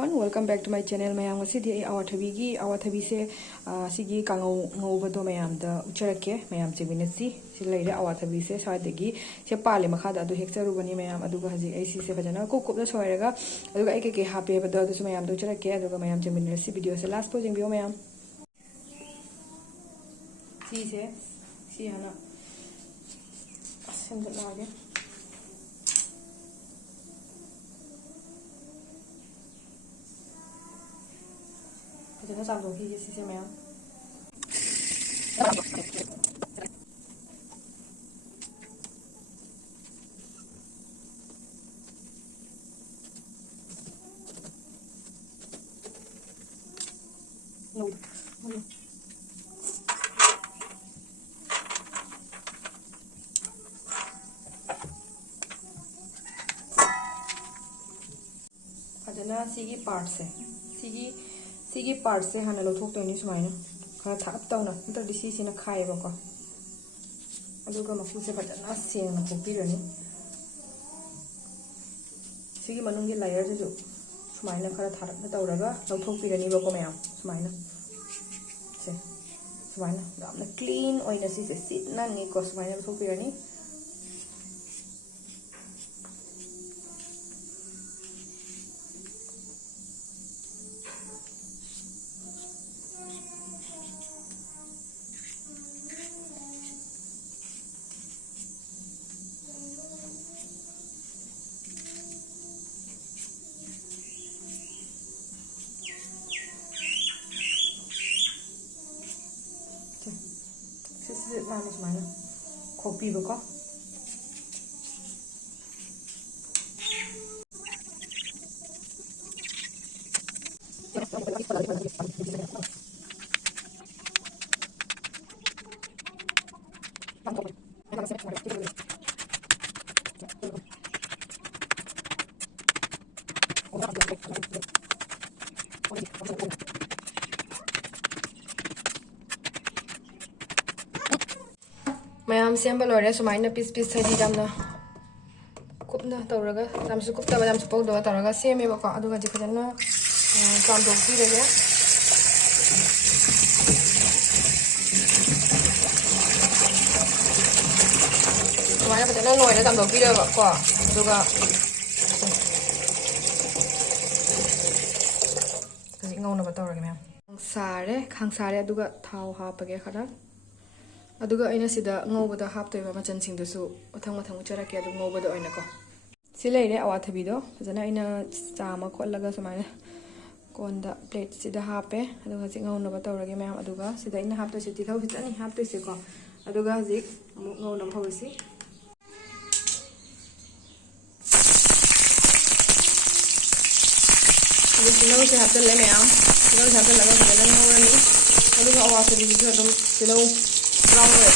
everyone, welcome back to my channel. Mayam ngasidi ay awathabi se sigi kangau ngobado mayam da ucharake mayam cheminasi silaire awathabi se sadagi se pale makhada adu hekcharu bani mayam aduga haji ai si se bajana ko da soiraga aduga ai ke happy bada adu mayam da ucharake aduga mayam cheminasi video se last posing bio mayam si hana asim da lage Kita sambil gigi sisi mel. Adana sigi part se. Sigi part se hana lo thok toini sumaina kha thap tawna inta disi sina khai ba ko aduga mafu se bajana seng na kopirani sigi manungi layer ju sumaina khara tharap na tawraga lo thok pirani ba ko mayam sumaina se sumaina gamna clean oina si se sit na ni ko sumaina lo thok pirani Namin semana kopi bako Mayam sembal lore sumaina piece hadi jamna kupna tawraga jamsu kupta ba jamsu pawdo tawraga seme ba ko aduga jikana jam do pi rege sumaina ba jana noida jam do pi rega ko aduga kaji ngauna ba tawraga mayam khangsare aduga thau ha page khara aduga aina sida ngobada haptoiba machan singdusu mathang ucharake adu ngobada oina ko sileire awathabi do jana aina chama khollaga sumaina konda plate sida hape aduga jingauna ba tawrage mayam aduga sida aina hapto se tithau hitani hapto se ko aduga hajik amuk ngauna phawsi aduga silau se hapto le mayam silau se hapto laga jana ngorani aduga awathabi du adum silau brown way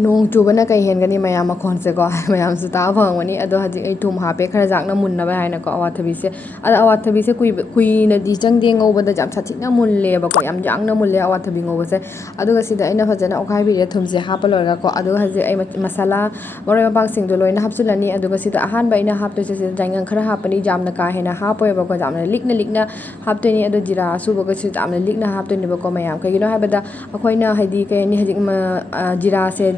nong chubana kai hen gani mayam makhon se ko mayam su ta phangwani ado haji ai thum ha pe khara jakna munna ba haina ko awathabi se kui na di chang de ngau bada jam sathi na mulle ba ko yam jang na mulle awathabi ngau se ado ga sida aina phajana okhai bi re thum se ha pa lorga ko ado haji ai masala morai ba sing do loina hapsulani ado ga sida ahan ba ina hap to se jangang khara hapani jamna ka hena ha poe ba ko jamna likna hap to ni ado jira su ba ko se jamna likna hap to ni ba ko mayam kai gino ha bada akhoina haidi kai ni haji jira se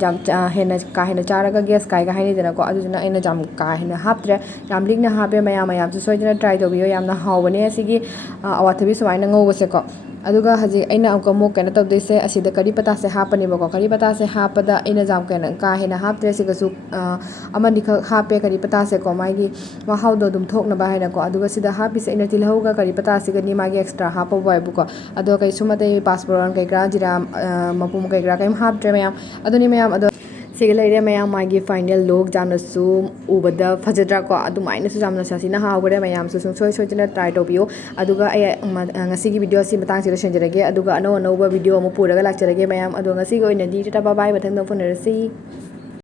hena ka hena charaga gas kai ga haini dena ko aduna aina jam ka hena haptre jam ligna hape mayam su soidina try do biyo yamna hawbane asigi awathabi sumaina ngobase ko aduga haji aina amka mo kana tabde se asida kari pata se hapani ba ko kari pata se hapada aina jam kana ka hena haptre sigasu amani kha hape kari pata se ko magi ma hawdo dum thokna ba haina ko aduga sida hapi se aina tilhauga kari pata se gani magi extra hapo ba bu ko ado kai sumate passport kai gra jira mapum kai gra kai haptre mayam aduni mayam ado Sigalaire mayam magi final look jamna su ubada fajadra ko adumaina su jamna sasina hawre mayam su soi soina try to biyo aduga ay ngasi gi video si matang sira shenjarage aduga ano video mo puraga lakcharage mayam adu ngasi go ina di ta bye bye bathang phone rasi